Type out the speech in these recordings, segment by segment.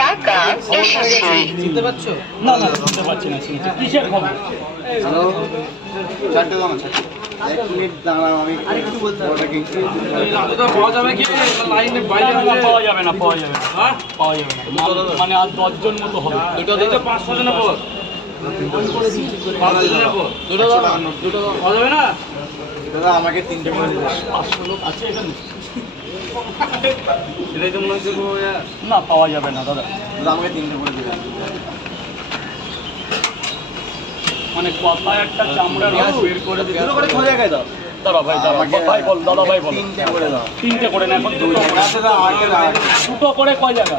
টাকা এসেছে। চিনতে পারছো? না না চিনতে পারছি না কিসের খবর? হ্যালো, চারটে দাও না, চারটে। এক মিনিট দাঁড়াও, আমি আরেকটু বলতে হবে। ওটা কিনছি। পাওয়া যাবে কি লাইনে বাইরে না, পাওয়া যাবে না পাওয়া যাবে না পাওয়া যাবে না মানে আর 10 জন মতো হবে। দুটো 500 জনের পর 500 জনের পর দুটো দাও পাওয়া যাবে না। দাদা আমাকে তিনটে করে দিন। 500 লোক আছে এখানে? সেটাই তো মনে হচ্ছে গো यार। না পাওয়া যাবে না দাদা, দাদা আমাকে তিনটে করে দিবেন। মানে কথায় একটা চামড়ার রস বের করে দিতে। দুটো করে 6 জায়গায় দাও। দাদা ভাই দাদা ভাই বল, দাদা ভাই বল। তিনটে করে দাও। 3টে করে না, এখন 2টো করে। আচ্ছা দাও, আমাকে দাও। দুটো করে কয় জায়গা?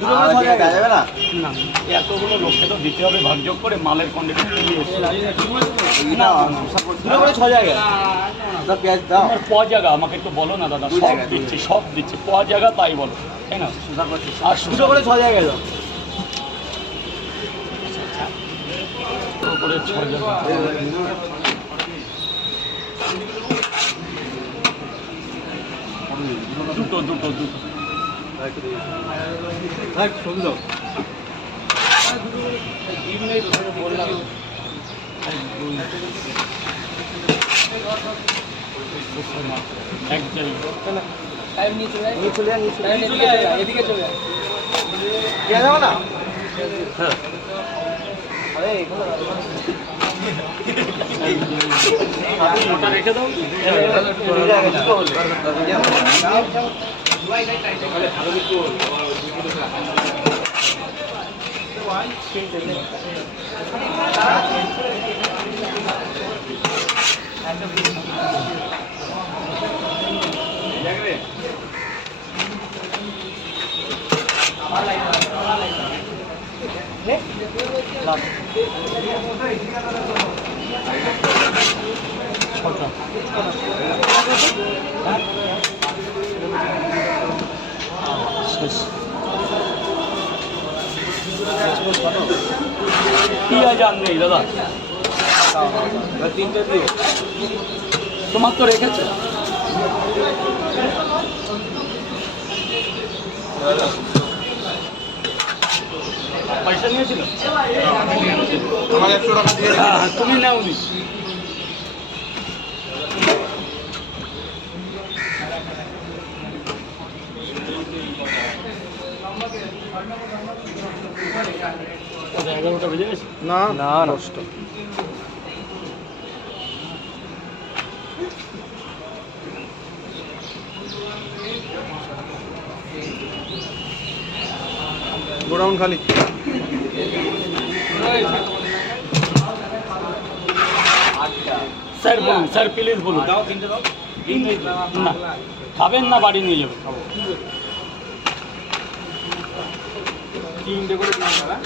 দুটো করে 6 জায়গায় যাবে না? না এতগুলো লোককে তো দিতে হবে ভাগযোগ করে, মালের কন্ডিশন নিয়ে এসে না, দুটো করে 6 জায়গায়। দাদা পেঁয়াজ দাও। আমার প জায়গা আমাকে একটু বলো না দাদা, দু সব জায়গা, দিচ্ছি সব দিচ্ছি, প জায়গা তাই বলো, তাই না? আর দুটো করে 6 জায়গায় দাও। দুটো করে 6 জায়গা। দুটো দুটো দুটো এক জায়গা। টাইম নিয়ে চলে আয়, নিয়ে চলে আয়, এদিকে চলে আয়। পেঁয়াজ দাও না? হ্যাঁ আরে এগুলো ওটা রেখে দাও। ছটা। শেষ। পেঁয়াজ আর নেই দাদা, তিনটে দিও। তোমার তো রেখেছে। পয়সা নিয়েছিল? আমার 100 টাকা দিয়ে দিন। হ্যাঁ তুমি নাওনি। ওটা 11টা বেজে গেছে। না না, নষ্ট। গোডাউন খালি। স্যার বলুন, স্যার প্লিজ বলুন। দাও তিনটে দাও। না খাবেন না বাড়ি নিয়ে যাবেন? তিনটে করে দিন দাদা।